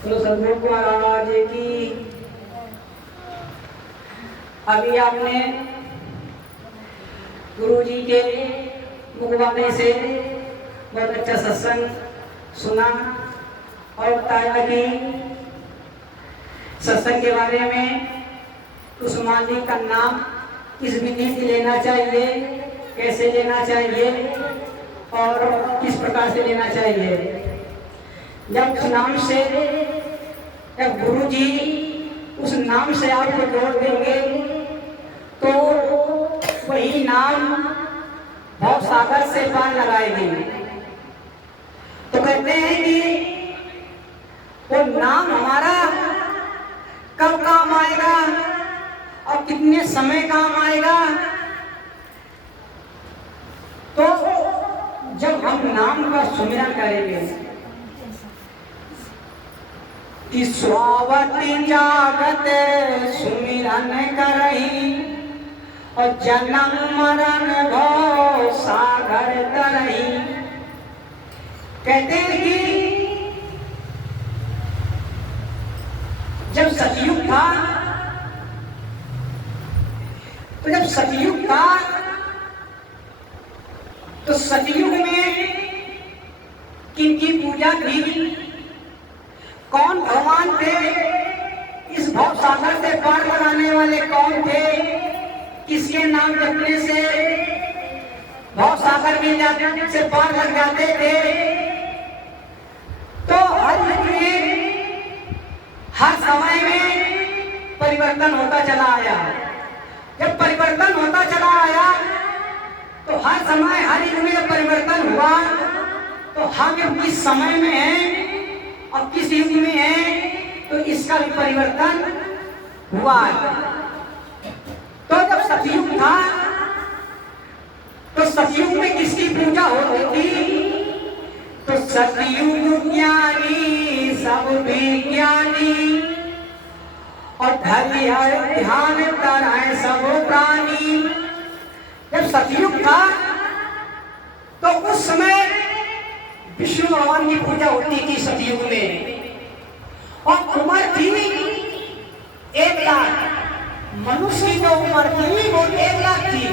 तो सदगुरु महाराज की अभी आपने गुरु जी के मुखवाणी से बहुत अच्छा सत्संग सुना और बताया कि सत्संग के बारे में उस मालिक का नाम किस विधि से लेना चाहिए, कैसे लेना चाहिए और किस प्रकार से लेना चाहिए। जब उस नाम से जब गुरु जी उस नाम से आपको जोड़ देंगे तो वही नाम भव सागर से पार लगाएगी। तो कहते हैं कि वो नाम हमारा कब काम आएगा और कितने समय काम आएगा। तो जब हम नाम का सुमिरन करेंगे कि स्वावती जागत सुमिरन करही और जन्म मरण भव सागर तरही। कहते हैं कि जब सतयुग था तो सतयुग में किनकी पूजा थी, कौन भगवान थे, इस भव सागर से पार लगाने वाले कौन थे, किसके नाम जपने से भव सागर मिल जाते से पार लग जाते थे। तो हर युग में हर समय में परिवर्तन होता चला आया। जब परिवर्तन होता चला आया तो हर समय हर युग में जब परिवर्तन हुआ तो हम किस समय में हैं और किस युग में हैं तो इसका भी परिवर्तन हुआ। तो जब सतयुग था तो सतयुग में किसकी पूजा होती थी, तो सतयुग ज्ञानी सब विज्ञानी और धैर्य ध्यान तरह सब प्राणी। जब सतयुग था तो उस समय विष्णु भगवान की पूजा होती थी सतयुग में और उम्र थी 1 लाख। मनुष्य की जो उम्र थी वो 1 लाख थी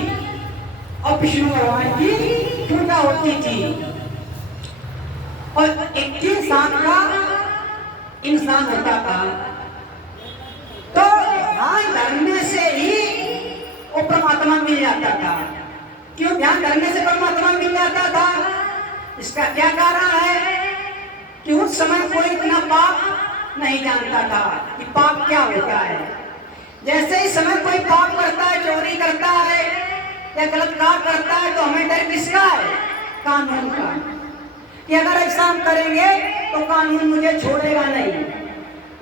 और विष्णु भगवान की पूजा होती थी। और 21 साल का इंसान होता था। तो ध्यान करने से ही वो परमात्मा मिल जाता था। क्यों ध्यान करने से परमात्मा मिल जाता था? इसका क्या कारण है कि उस समय कोई इतना पाप नहीं जानता था कि पाप क्या होता है। जैसे ही समय कोई पाप करता है, चोरी करता है या गलत काम करता है तो हमें डर किसका है? कानून का, कि अगर ऐसा हम करेंगे तो कानून मुझे छोड़ेगा नहीं,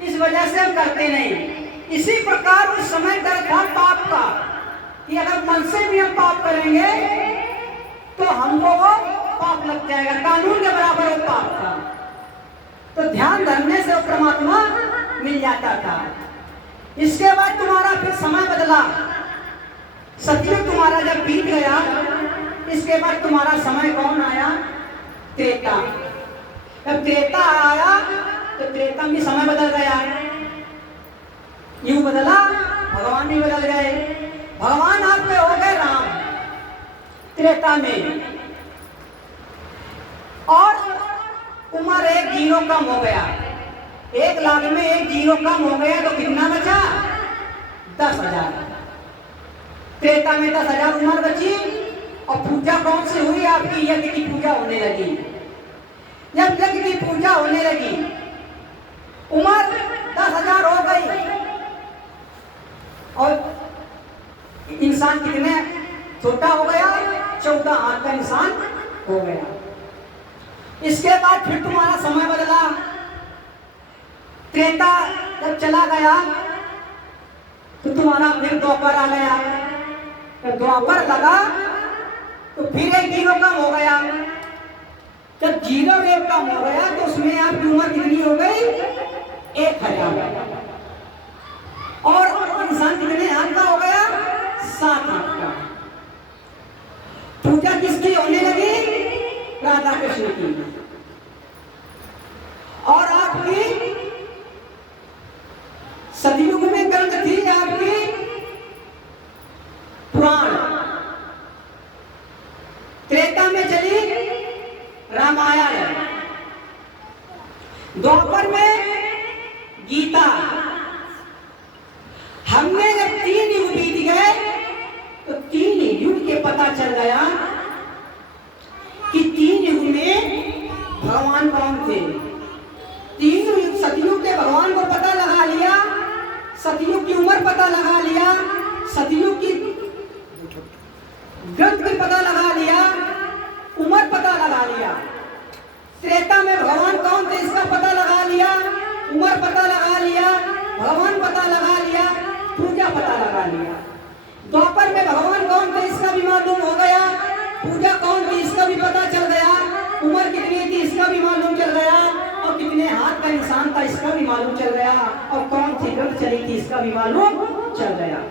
इस वजह से हम करते नहीं। इसी प्रकार उस समय डर था पाप का कि अगर मन से भी हम पाप करेंगे तो हमको वो पाप लग जाएगा, कानून के बराबर वो पाप था। तो ध्यान धरने से वो परमात्मा मिल जाता था। इसके बाद तुम्हारा फिर समय बदला। सतयुग तुम्हारा जब बीत गया, इसके बाद तुम्हारा समय कौन आया? त्रेता। जब त्रेता आया तो त्रेता में समय बदल गया। यूं बदला, भगवान भी बदल गए। भगवान आपके हो गए राम त्रेता में। और उम्र 1 जीरो कम हो गया। 1 लाख में 1 जीरो कम हो गया तो कितना बचा? 10,000। त्रेता में 10,000 उम्र बची और पूजा कौन सी हुई? आपकी यज्ञ की पूजा होने लगी। जब यज्ञ की पूजा होने लगी, उम्र 10,000 हो गई और इंसान कितने छोटा हो गया? 14 हाथ का इंसान हो गया। इसके बाद फिर तुम्हारा समय बदला। त्रेता जब चला गया तो तुम्हारा फिर द्वापर आ गया। जब द्वापर लगा तो फिर 1 जीरो कम हो गया। जब जीरो 1 कम हो गया तो उसमें आपकी उम्र कितनी हो गई? 1,000। और इंसान कितने हाथ का हो गया? 7 हाथ का। पूजा किसकी होने लगी? राधा कृष्ण की। और आपकी सतयुग में ग्रंथ थी आपकी पुराण, त्रेता में चली रामायण, द्वापर में गीता। हमने जब 3 युग बीत गए तो 3 युग के पता चल गया कि 3 युग में भगवान कौन थे। 3 युग, सतयुग के भगवान को पता लगा लिया, सतयुग की उम्र पता लगा लिया, सतयुग की ग्रंथ भी पता लगा लिया, उम्र पता लगा लिया। त्रेता में भगवान कौन थे इसका पता लगा लिया, उम्र पता लगा लिया, भगवान पता लगा लिया, पूजा पता लगा लिया। द्वापर में भगवान कौन थे इसका भी मालूम हो गया, पूजा कौन थी इसका भी पता चल गया, उम्र कितनी थी इसका भी मालूम चल गया, और कितने हाथ का इंसान था इसका भी मालूम चल गया, और कौन सी ग्रंथ चली थी इसका भी मालूम चल गया।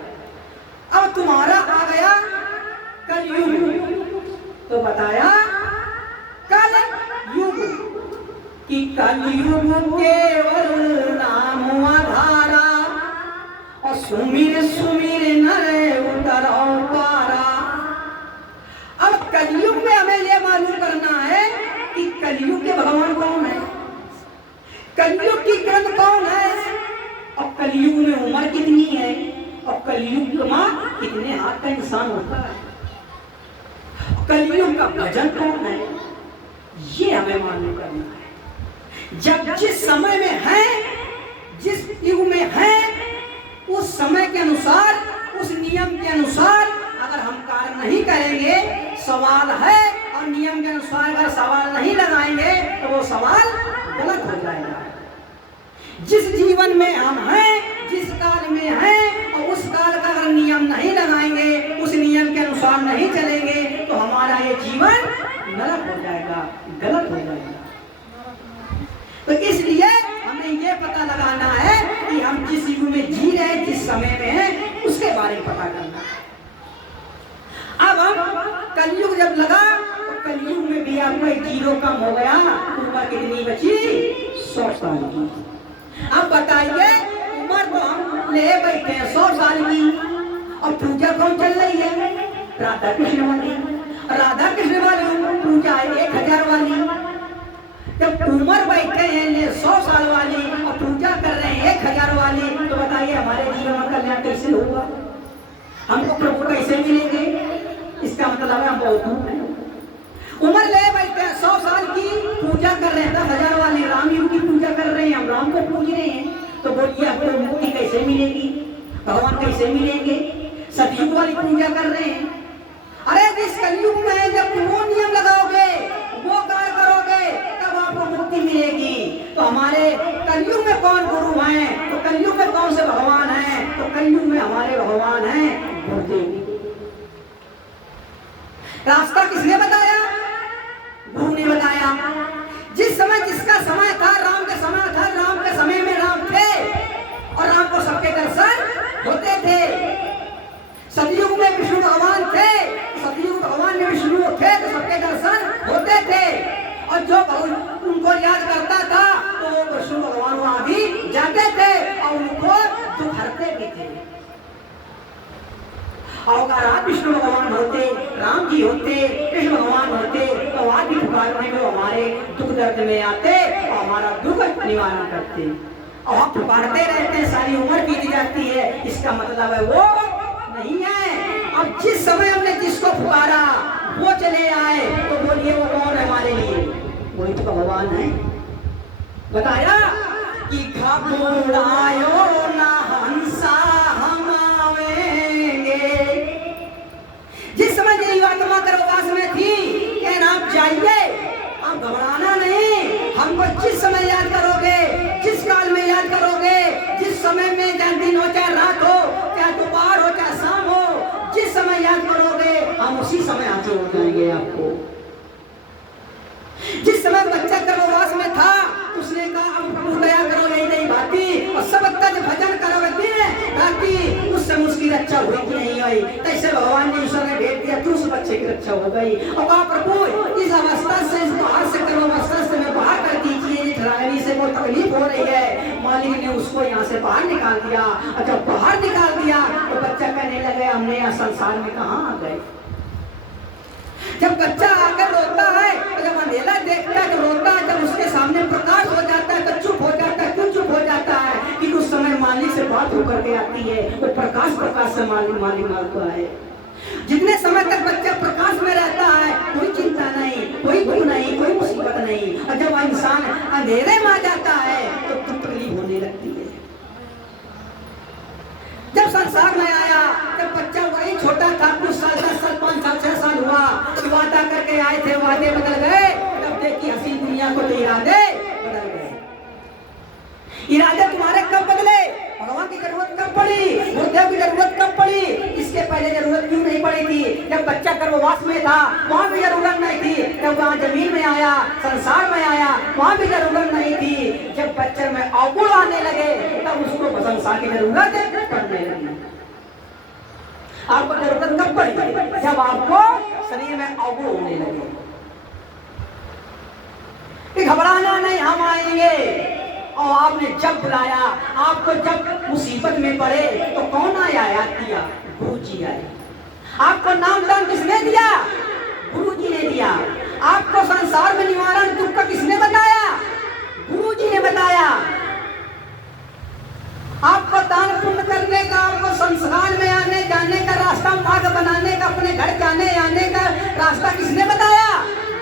अब तुम्हारा आ गया कलयुग, तो बताया कल युग कि कलयुग केवल नाम आधारा, और सुमिर सुमिर नर उतर पारा। अब कलयुग में हमें यह मालूम करना है कि कलयुग के भगवान कौन है, कलयुग की ग्रंथ कौन है, और कलयुग में उम्र कितनी है, और कलयुग में कितने हाथ का इंसान होता है, कलयुग का भजन कौन है, ये हमें मालूम करना है। जब जिस समय में है, जिस युग में है, उस समय के अनुसार, उस नियम के अनुसार अगर हम कार्य नहीं करेंगे, सवाल है, और नियम के अनुसार अगर सवाल नहीं लगाएंगे तो वो सवाल गलत हो जाएगा। जिस जीवन में हम हैं, जिस काल में हैं, और उस काल का अगर नियम नहीं लगाएंगे, उस नियम के अनुसार नहीं चलेंगे, तो हमारा ये जीवन नरक हो जाएगा, गलत हो जाएगा। तो इसलिए हमें ये पता लगाना है कि हम जिस युग में जी रहे हैं, जिस समय में हैं, उसके बारे में पता करना है। अब हम कलयुग जब लगा तो कलयुग में भी आपको एक 0 कम हो गया, उम्र कितनी बची, 100 साल की। अब बताइए, उम्र तो हम ले बैठे हैं 100 साल की, और पूजा कौन चल रही है, राधा कृष्ण वाली, राधा कृष्ण वाली पूजा है 1000 वाली। जब उम्र बैठे हैं 100 साल वाली और पूजा कर रहे हैं 1000 वाली, तो बताइए हमारे जीवन में कल्याण कैसे होगा, हमको प्रभु कैसे मिलेंगे। इसका मतलब है हम बहुत दूर हैं। उम्र ले बैठे हैं 100 साल की, पूजा कर रहे हैं 10,000 वाली, राम युग की पूजा कर रहे हैं, हम राम को पूज रहे हैं, तो बोलिए हमको मुक्ति कैसे मिलेगी, भगवान कैसे मिलेंगे। सतयुग वाली पूजा कर रहे हैं। अरे जिस कलयुग में जब वो नियम लगाओगे, वो कार्य करोगे, तब आपको मुक्ति मिलेगी। तो हमारे कलयुग में कौन गुरु हैं, तो कलयुग में कौन से भगवान हैं, तो कलयुग में हमारे भगवान हैं गुरुदेव। रास्ता किसने बताया, गुरु ने बताया। जिस समय जिसका समय था, राम का समय था, राम के समय में राम थे, और राम को सबके दर्शन होते थे। सतयुग में विष्णु भगवान थे, सतयुग भगवान में विष्णु थे, तो सबके दर्शन होते थे, और जो उनको याद करता था तो वो विष्णु भगवान वहां भी जाते थे, और उनको दुखरते भी थे। और अगर आप विष्णु भगवान होते, राम जी होते, कृष्ण भगवान होते, तो आप भी पुकारने में हमारे दुख दर्द में आते और हमारा दुख निवारण करते। और आप पुकारते रहते हैं, सारी उम्र बीत जाती है, इसका मतलब है वो नहीं है। अब जिस समय हमने जिसको पुकारा वो चले आए, तो बोलिए वो कौन है हमारे लिए, वही तो भगवान है। बताया कि घबरायो ना हंसा हम आवेंगे। जिस समय जीवात्मा गर्भवास में थी, कहना आप जाइए, आप घबराना नहीं, हमको जिस समय याद करोगे, जिस काल में याद करोगे, जिस समय में चाहे दिन हो चाहे रात हो, चाहे दोपहर हो चाहे शाम हो, जिस समय याद करोगे हम उसी समय हाजिर हो जाएंगे आपको। जिस समय बच्चा गर्भवास में था, उसने कहा अब प्रभु दया करो यही नहीं भाती, और सब तज भजन करोगे दिन राती, उस समय उसकी रक्षा हुई कि नहीं हुई। तैसे भगवान ने ईश्वर ने भेज दिया, तो उस बच्चे की रक्षा हो गई। और कहा प्रभु इस अवस्था से, इस बाहर से गर्भावस्था से मैं बाहर कर दीजिए, पैरी से वो तकलीफ हो रही है, मालिक ने उसको यहाँ से बाहर निकाल दिया। और जब बाहर निकाल दिया तो बच्चा कहने लगे हमने यहाँ संसार में कहाँ आ गए। जब बच्चा आकर रोता है तो जब अंधेरा देखता है तो रोता है, जब उसके सामने प्रकाश हो जाता है तो चुप हो जाता है। क्यों चुप हो जाता है? कि उस समय मालिक से बात होकर के आती है, वो प्रकाश से मालिक आता है। जितने समय तक बच्चा प्रकाश में रहता है कोई चिंता नहीं, कोई दुख नहीं, कोई मुसीबत नहीं। और जब इंसान अंधेरे में आ जाता है तो तकलीफ होने लगती है। जब संसार में आया, जब बच्चा वही छोटा था, कुछ साल, 10 साल, 5 साल, 6 साल हुआ, वादा करके आए थे, वादे बदल गए। तब देखी हसीन दुनिया को तो इरादे बदल गए। इरादे तुम्हारे कब बदले? भगवान की जरूरत कब पड़ी? गुरुदेव की जरूरत कब पड़ी? इसके पहले जरूरत क्यों नहीं पड़ी थी? जब बच्चा गर्भवास में था वहां भी जरूरत नहीं थी। जब वहां जमीन में आया, संसार में आया, वहां भी जरूरत नहीं थी। जब बच्चे में अवगुण आने लगे तब उसको संसार की जरूरत पड़ने लगी। आपको जरूरत कब पड़ी? जब आपको शरीर में अवगुण होने लगे। घबराना नहीं, हम आएंगे। और आपने जब बुलाया, आपको जब मुसीबत में पड़े तो कौन आया याद किया? गुरु जी आए। आपको नाम दान किसने दिया? गुरु जी ने दिया। आपको संसार में निवारण दुख का किसने बताया? गुरु जी ने बताया। आपको दान पुण्य करने का, आपको संसार में आने जाने का रास्ता, मार्ग बनाने का, अपने घर जाने आने का रास्ता किसने बताया?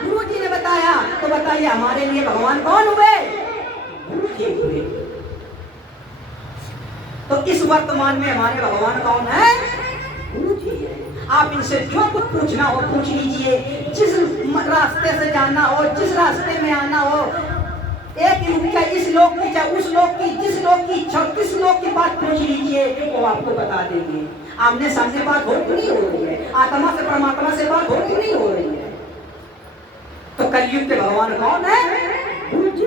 गुरु जी ने बताया। तो बताइए हमारे लिए भगवान कौन हुए? गुरु जी हुए। तो इस वर्तमान में हमारे भगवान कौन है? गुरु जी है। आप इनसे जो कुछ पूछना हो पूछ लीजिए। जिस रास्ते से जाना हो, जिस रास्ते में आना हो, एक ही इच्छा, इस लोक की इच्छा, उस लोक की, जिस लोक की इच्छा, किस लोक की बात पूछ लीजिए, वो आपको बता देंगे। आमने सामने बात हो नहीं हो रही है, आत्मा से परमात्मा से बात हो नहीं हो रही है। तो कलयुग के भगवान कौन है? गुरु जी।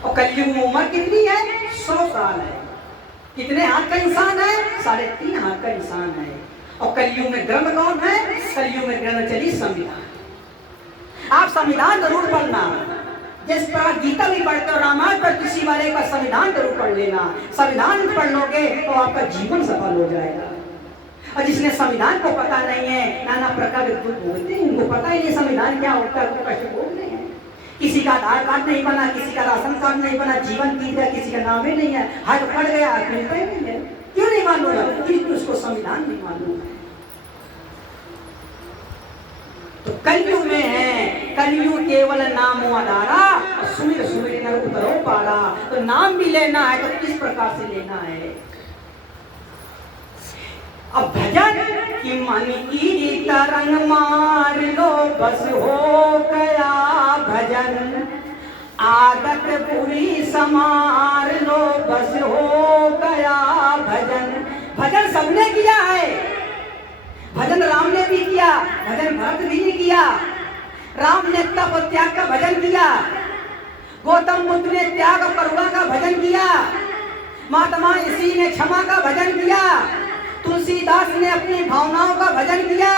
और कलयुग में उम्र कितनी है? 100 साल है। कितने हाथ का इंसान है? 3.5 हाथ का इंसान है। और कलयुग में ग्रंथ कौन है? कलयुग में ग्रंथ चली संविधान। आप संविधान जरूर पढ़ना। जिस तरह गीता भी पढ़ते हो, रामायण पर किसी वाले का संविधान जरूर पढ़ लेना। संविधान पढ़ लोगे तो आपका जीवन सफल हो जाएगा। और जिसने संविधान को पता नहीं है, नाना प्रकार के दुख होते हैं, उनको पता ही नहीं संविधान क्या होता है, उनको कष्ट भोग रहे हैं। किसी का आधार कार्ड नहीं बना, किसी का राशन कार्ड नहीं बना, जीवन बीत गया, किसी का नाम ही नहीं है, हक पड़ गया, मिलता ही नहीं है। क्यों नहीं मालूम? क्योंकि उसको संविधान नहीं मालूम है। तो कलयुग में है, कलयुग केवल नाम आधारा, सुमिर सुमिर नर उतरो पारा। तो नाम भी लेना है तो किस प्रकार से लेना है? अब भजन कि मन की तरंग मार लो बस हो गया भजन, आदत बुरी समार लो बस हो गया भजन। भजन सबने किया है, भजन राम ने भी किया, भजन भरत भी ने किया। राम ने तप त्याग का भजन किया, गौतम बुद्ध ने त्याग और करुणा का भजन किया, महात्मा इसी ने क्षमा का भजन किया, तुलसीदास ने अपनी भावनाओं का भजन किया,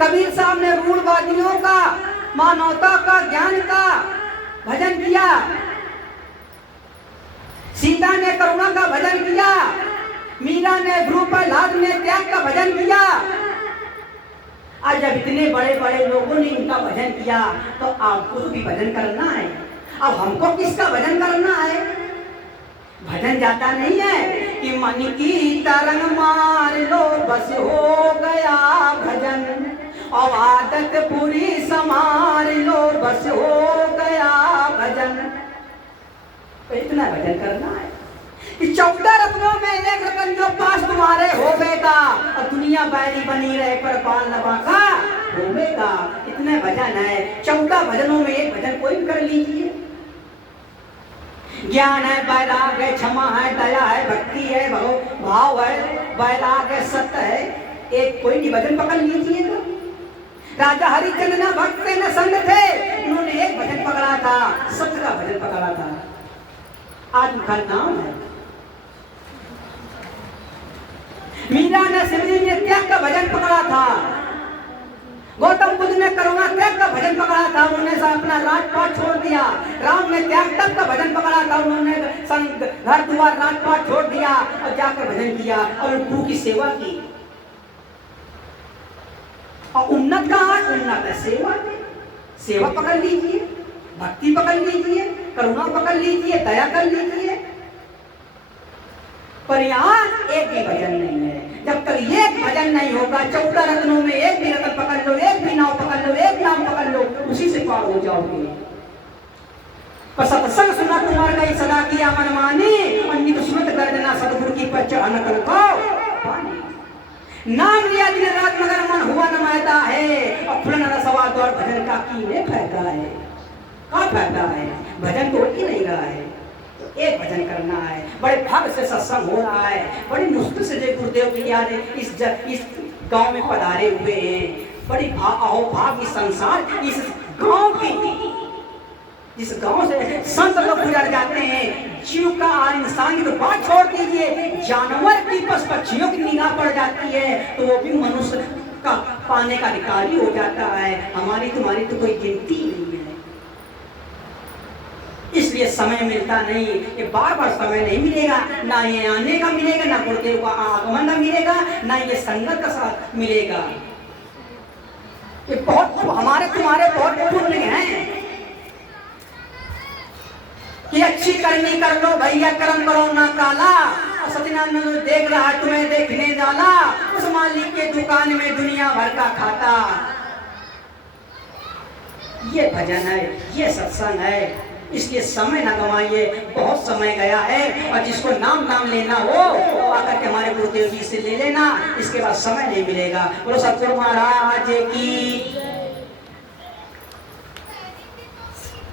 कबीर साहब ने रूढ़वादियों का, मानवता का, ज्ञान का भजन किया, सीता ने करुणा का भजन किया, मीरा ने, ध्रुव प्रहलाद ने त्याग का भजन किया। आज जब इतने बड़े बड़े लोगों ने इनका भजन किया तो आपको भी भजन करना है। अब हमको किसका भजन करना है? भजन जाता नहीं है कि मन की तरंग मार लो बस हो गया भजन, और आदत पूरी समार लो बस हो गया भजन। तो इतना भजन करना है कि 14 रत्नों में एक रत्न जो पास तुम्हारे हो बेटा, और दुनिया बैरी बनी रहे पर पाल नवा का होगा। इतने भजन है, 14 भजनों में एक भजन कोई भी कर लीजिए। ज्ञान है, वैराग है, क्षमा है, दया है, भक्ति है, भाव है, वैराग है, सत्य है, एक कोई भी भजन पकड़ लीजिएगा। राजा हरिचंद्र न भक्त न संग थे, उन्होंने एक भजन पकड़ा था, सत्य का भजन पकड़ा था, आज उनका नाम है। मीरा ने सिमरी ने त्याग का भजन पकड़ा था, गौतम बुद्ध ने करुणा त्याग का भजन पकड़ा था, उन्होंने अपना राजपाट छोड़ दिया। राम ने त्याग तप का भजन पकड़ा था, उन्होंने घर द्वार राजपाट छोड़ दिया और जाकर भजन किया और गुरु की सेवा की। और उन्नत कहाँ है? उन्नत है सेवा में। सेवा पकड़ लीजिए, भक्ति पकड़ लीजिए, करुणा पकड़ लीजिए, दया कर लीजिए। पर यहाँ एक भी भजन नहीं है। जब तक ये भजन नहीं होगा, 14 रत्नों में एक भी रत्न पकड़ लो, एक भी नाव पकड़ लो, एक नाम पकड़ लो, उसी से पार हो जाओगे। पर सत्संग सुना तुम्हारा कहीं सदा किया मनमानी, अन्य सुनत गर्जना सतगुरु की पर चढ़ा न पानी। नाम लिया दिन रात मगर मन हुआ न महता है, और फुलन रसवा दौड़ भजन का कीने फायदा है। क्या फायदा है? भजन तो हो ही नहीं रहा है। तो एक भजन करना है। बड़े भाग से सत्संग हो रहा है, बड़ी मुश्किल से जय गुरुदेव की याद इस गांव में पधारे हुए हैं। बड़ी भाग इस संसार, इस गांव की, जिस गांव से संत लोग गुजर जाते हैं। जीव का और इंसान की तो बात छोड़ दीजिए, जानवर की पशु पक्षियों की निगाह पड़ जाती है तो वो भी मनुष्य का पाने का अधिकारी हो जाता है। हमारी तुम्हारी तो कोई गिनती नहीं है। इसलिए समय मिलता नहीं, ये बार बार समय नहीं मिलेगा, ना ये आने का मिलेगा, ना गुरुदेव का आगमन का मिलेगा, ना ये संगत का साथ मिलेगा। ये बहुत हमारे तुम्हारे बहुत पुण्य हैं कि अच्छी करनी कर लो भैया, कर्म करो ना काला। और सत्यनारायण देख रहा है तुम्हें देखने जाला, उस मालिक के दुकान में दुनिया भर का खाता। ये भजन है, ये सत्संग है। इसलिए समय न गवाइए, बहुत समय गया है। और जिसको नाम लेना हो वो आकर के हमारे गुरुदेव जी से ले लेना, इसके बाद समय नहीं मिलेगा। बोलो सतगुरु महाराज की।